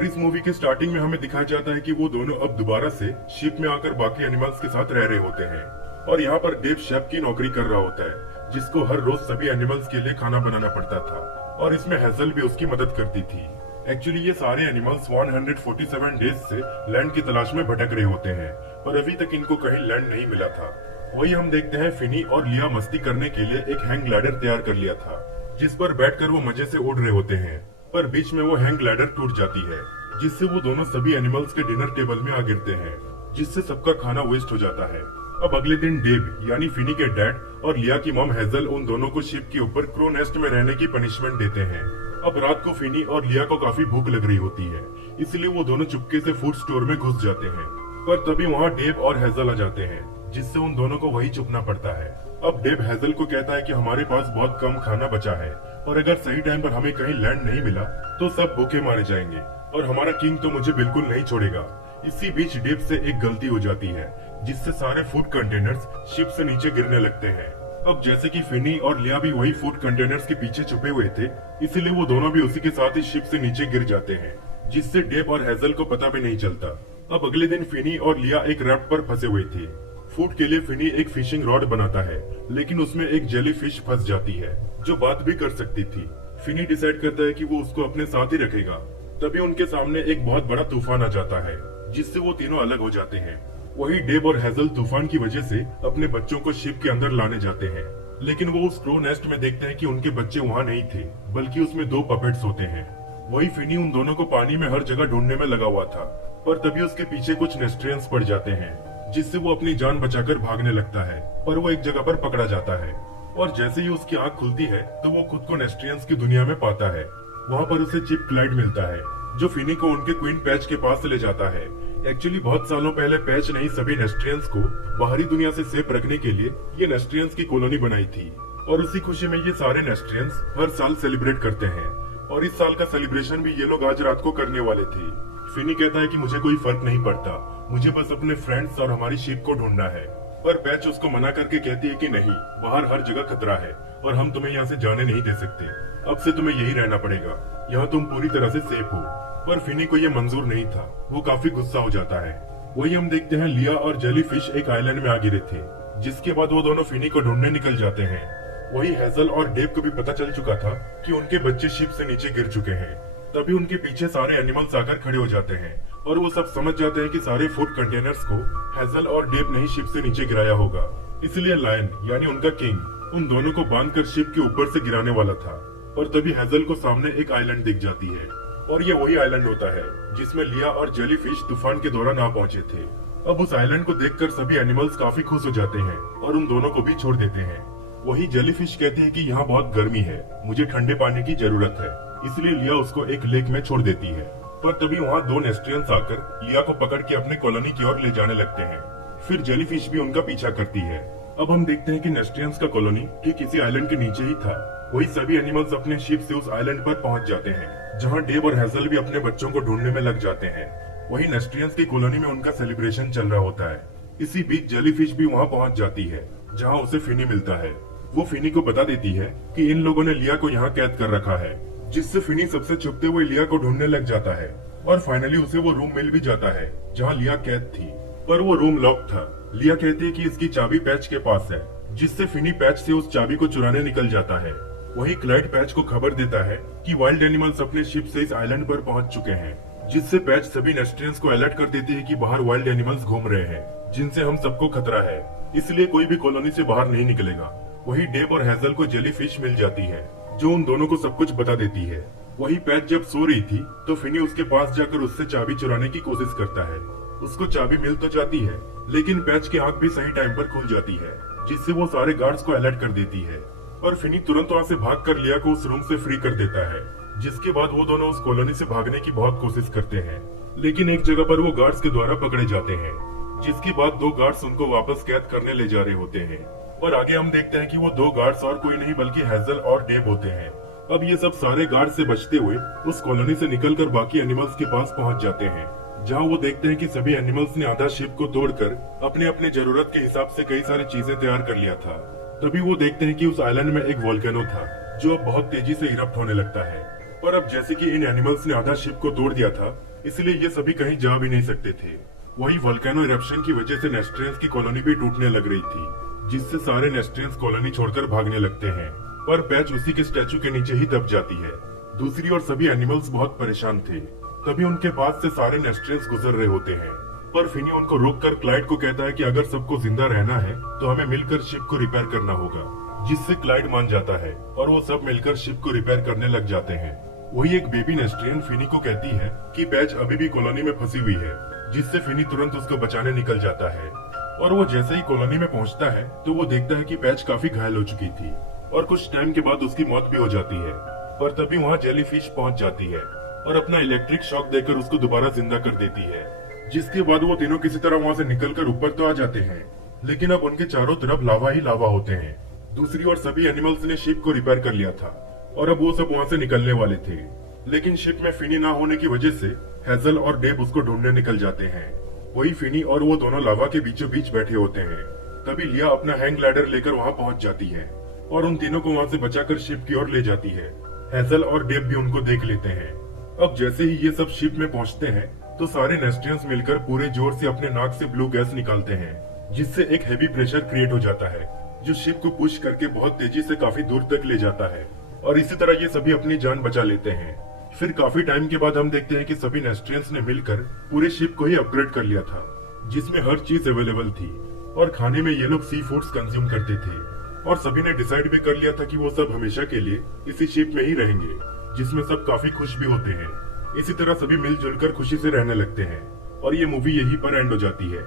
और इस मूवी के स्टार्टिंग में हमें दिखाया जाता है कि वो दोनों अब दोबारा से शिप में आकर बाकी एनिमल्स के साथ रह रहे होते हैं। और यहाँ पर डेव शेफ की नौकरी कर रहा होता है, जिसको हर रोज सभी एनिमल्स के लिए खाना बनाना पड़ता था, और इसमें हेजल भी उसकी मदद करती थी। एक्चुअली ये सारे एनिमल्स 147 डेज से लैंड की तलाश में भटक रहे होते हैं, पर अभी तक इनको कहीं लैंड नहीं मिला था। वही हम देखते हैं फिनी और लिया मस्ती करने के लिए एक हैंग ग्लाइडर तैयार कर लिया था, जिस पर बैठकर वो मजे से उड़ रहे होते हैं। पर बीच में वो हैंग ग्लाइडर टूट जाती है, जिससे वो दोनों सभी एनिमल्स के डिनर टेबल में आ गिरते हैं, जिससे सबका खाना वेस्ट हो जाता है। अब अगले दिन डेव यानी फिनी के डैड और लिया की मॉम हेजल उन दोनों को शिप के ऊपर क्रो नेस्ट में रहने की पनिशमेंट देते हैं। अब रात को फिनी और लिया को काफी भूख लग रही होती है, इसलिए वो दोनों चुपके से फूड स्टोर में घुस जाते हैं। पर तभी वहाँ डेव और हेजल आ जाते हैं, जिससे उन दोनों को वही चुपना पड़ता है। अब डेव हेजल को कहता है कि हमारे पास बहुत कम खाना बचा है, और अगर सही टाइम पर हमें कहीं लैंड नहीं मिला तो सब भूखे मारे जाएंगे, और हमारा किंग तो मुझे बिल्कुल नहीं छोड़ेगा। इसी बीच डेव से एक गलती हो जाती है, जिससे सारे फूड कंटेनर्स शिप से नीचे गिरने लगते हैं। अब जैसे कि फिनी और लिया भी वही फूड कंटेनर्स के पीछे छुपे हुए थे, इसलिए वो दोनों भी उसी के साथ ही शिप से नीचे गिर जाते हैं, जिससे डेव और हेजल को पता भी नहीं चलता। अब अगले दिन फिनी और लिया एक राफ्ट पर फंसे हुए थे। फूड के लिए फिनी एक फिशिंग रॉड बनाता है, लेकिन उसमें एक जेली फिश फंस जाती है, जो बात भी कर सकती थी। फिनी डिसाइड करता है कि वो उसको अपने साथ ही रखेगा। तभी उनके सामने एक बहुत बड़ा तूफान आ जाता है, जिससे वो तीनों अलग हो जाते हैं। वही डेव और हेजल तूफान की वजह से अपने बच्चों को शिप के अंदर लाने जाते हैं, लेकिन वो उस क्रो नेस्ट में देखते हैं कि उनके बच्चे वहाँ नहीं थे, बल्कि उसमें 2 पपेट्स होते हैं। वही फिनी उन दोनों को पानी में हर जगह ढूंढने में लगा हुआ था, पर तभी उसके पीछे कुछ नेस्ट्रियंस पड़ जाते हैं, जिससे वो अपनी जान बचाकर भागने लगता है। पर वो एक जगह पर पकड़ा जाता है, और जैसे ही उसकी आंख खुलती है तो वो खुद को नेस्ट्रियंस की दुनिया में पाता है। वहाँ पर उसे चिप क्लाइड मिलता है, जो फिनी को उनके क्वीन पैच के पास ले जाता है। एक्चुअली बहुत सालों पहले पैच ने ही सभी नेस्ट्रियंस को बाहरी दुनिया से सेफ रखने के लिए ये नेस्ट्रियंस की कॉलोनी बनाई थी, और उसी खुशी में ये सारे नेस्ट्रियंस हर साल सेलिब्रेट करते हैं। और इस साल का सेलिब्रेशन भी ये लोग आज रात को करने वाले थे। फिनी कहता है कि मुझे कोई फर्क नहीं पड़ता, मुझे बस अपने फ्रेंड्स और हमारी शिप को ढूंढना है। पर पैच उसको मना करके कहती है कि नहीं, बाहर हर जगह खतरा है और हम तुम्हें यहाँ से जाने नहीं दे सकते। अब से तुम्हें यही रहना पड़ेगा, यहाँ तुम पूरी तरह से सेफ हो। पर फिनी को ये मंजूर नहीं था, वो काफी गुस्सा हो जाता है। वही हम देखते हैं लिया और जेली फिश एक आइलैंड में आ गिरे थे, जिसके बाद वो दोनों फिनी को ढूंढने निकल जाते हैं। वही हेजल और डेव को भी पता चल चुका था कि उनके बच्चे शिप से नीचे गिर चुके हैं। तभी उनके पीछे सारे एनिमल्स आकर खड़े हो जाते हैं, और वो सब समझ जाते हैं कि सारे फूड कंटेनर्स को हेजल और डेव ने ही शिप से नीचे गिराया होगा। इसलिए लायन यानी उनका किंग उन दोनों को बांधकर शिप के ऊपर से गिराने वाला था। और तभी हेजल को सामने एक आइलैंड दिख जाती है, और ये वही आइलैंड होता है जिसमें लिया और जेली फिश तूफान के दौरान आ पहुंचे थे। अब उस आइलैंड को देखकर सभी एनिमल्स काफी खुश हो जाते हैं और उन दोनों को भी छोड़ देते हैं। वही जेली फिश कहती है कि यहाँ बहुत गर्मी है, मुझे ठंडे पानी की जरूरत है, इसलिए लिया उसको एक लेक में छोड़ देती है। पर तभी वहाँ 2 नेस्ट्रियंस आकर लिया को पकड़ के अपने कॉलोनी की ओर ले जाने लगते हैं। फिर जेली फिश भी उनका पीछा करती है। अब हम देखते हैं कि नेस्ट्रियंस का कॉलोनी ठीक किसी आइलैंड के नीचे ही था। वही सभी एनिमल्स अपने शिप से उस आइलैंड पर पहुंच जाते हैं, जहां डेव और हेजल भी अपने बच्चों को ढूंढने में लग जाते हैं। वही नेस्ट्रियंस की कॉलोनी में उनका सेलिब्रेशन चल रहा होता है। इसी बीच जेलीफिश भी वहां पहुंच जाती है, जहां उसे फिनी मिलता है। वो फिनी को बता देती है कि इन लोगों ने लिया को यहाँ कैद कर रखा है, जिससे फिनी सबसे छुपते हुए लिया को ढूंढने लग जाता है। और फाइनली उसे वो रूम मिल भी जाता है जहाँ लिया कैद थी, पर वो रूम लॉक था। लिया कहती है कि इसकी चाबी पैच के पास है, जिससे फिनी पैच से उस चाबी को चुराने निकल जाता है। वही क्लाइड पैच को खबर देता है कि वाइल्ड एनिमल्स अपने शिप से इस आइलैंड पर पहुंच चुके हैं, जिससे पैच सभी नेस्ट्रियंस को अलर्ट कर देती है कि बाहर वाइल्ड एनिमल्स घूम रहे हैं, जिनसे हम सबको खतरा है, इसलिए कोई भी कॉलोनी से बाहर नहीं निकलेगा। वही डेव और हेजल को जेली फिश मिल जाती है, जो उन दोनों को सब कुछ बता देती है। वही पैच जब सो रही थी तो फिनी उसके पास जाकर उससे चाबी चुराने की कोशिश करता है। उसको चाबी मिल तो जाती है, लेकिन पैच की आंख भी सही टाइम पर खुल जाती है, जिससे वो सारे गार्ड्स को अलर्ट कर देती है। और फिनी तुरंत वहाँ से भागकर लिया को उस रूम से फ्री कर देता है, जिसके बाद वो दोनों उस कॉलोनी से भागने की बहुत कोशिश करते हैं, लेकिन एक जगह पर वो गार्ड्स के द्वारा पकड़े जाते हैं, जिसके बाद 2 गार्ड्स उनको वापस कैद करने ले जा रहे होते हैं। और आगे हम देखते हैं कि वो 2 गार्ड्स और कोई नहीं बल्कि हेजल और डेव होते हैं। अब ये सब सारे गार्ड से बचते हुए उस कॉलोनी से निकलकर बाकी एनिमल्स के पास पहुंच जाते हैं, जहां वो देखते हैं कि सभी एनिमल्स ने आधा शिप को तोड़कर अपने अपने जरूरत के हिसाब से कई सारी चीजें तैयार कर लिया था। तभी वो देखते हैं कि उस आइलैंड में एक वोल्केनो था, जो अब बहुत तेजी से इरप्ट होने लगता है। पर अब जैसे कि इन एनिमल्स ने आधा शिप को तोड़ दिया था, इसलिए ये सभी कहीं जा भी नहीं सकते थे। वही वोल्केनो इरप्शन की वजह से नेस्ट्रियंस की कॉलोनी भी टूटने लग रही थी, जिससे सारे नेस्ट्रियंस कॉलोनी छोड़कर भागने लगते हैं। पर पैच उसी के स्टैचू के नीचे ही दब जाती है। दूसरी ओर सभी एनिमल्स बहुत परेशान थे। तभी उनके पास से सारे नेस्ट्रियंस गुजर रहे होते हैं, पर फिनी उनको रोककर क्लाइड को कहता है कि अगर सबको जिंदा रहना है तो हमें मिलकर शिप को रिपेयर करना होगा, जिससे क्लाइड मान जाता है और वो सब मिलकर शिप को रिपेयर करने लग जाते हैं। वही एक बेबी नेस्ट्रियन फिनी को कहती है कि पैच अभी भी कॉलोनी में फंसी हुई है, जिससे फिनी तुरंत उसको बचाने निकल जाता है। और वो जैसे ही कॉलोनी में पहुंचता है तो वो देखता है कि पैच काफी घायल हो चुकी थी और कुछ टाइम के बाद उसकी मौत भी हो जाती है। पर तभी वहाँ जेलीफिश पहुंच जाती है और अपना इलेक्ट्रिक शॉक देकर उसको दोबारा जिंदा कर देती है, जिसके बाद वो तीनों किसी तरह वहाँ से निकलकर ऊपर तो आ जाते हैं, लेकिन अब उनके चारों तरफ लावा ही लावा होते हैं। दूसरी ओर सभी एनिमल्स ने शिप को रिपेयर कर लिया था और अब वो सब वहाँ से निकलने वाले थे, लेकिन शिप में फिनी ना होने की वजह से हेजल और डेब उसको ढूंढने निकल जाते हैं। वही फिनी और वो दोनों लावा के बीचों बीच बैठे होते हैं। तभी लिया अपना हैंग लैडर लेकर वहाँ पहुंच जाती है और उन तीनों को वहाँ से बचाकर शिप की ओर ले जाती है। हेजल और डेब भी उनको देख लेते हैं। अब जैसे ही ये सब शिप में पहुंचते हैं तो सारे नेस्ट्रियंस मिलकर पूरे जोर से अपने नाक से ब्लू गैस निकालते हैं, जिससे एक हैवी प्रेशर क्रिएट हो जाता है जो शिप को पुश करके बहुत तेजी से काफी दूर तक ले जाता है। और इसी तरह ये सभी अपनी जान बचा लेते हैं। फिर काफी टाइम के बाद हम देखते हैं कि सभी नेस्ट्रियंस ने मिलकर पूरे शिप को ही अपग्रेड कर लिया था, जिसमें हर चीज अवेलेबल थी और खाने में ये लोग सी फूड्स कंज्यूम करते थे। और सभी ने डिसाइड भी कर लिया था कि वो सब हमेशा के लिए इसी शिप में ही रहेंगे, जिसमें सब काफी खुश भी होते हैं। इसी तरह सभी मिलजुल कर खुशी से रहने लगते हैं और ये मूवी यहीं पर एंड हो जाती है।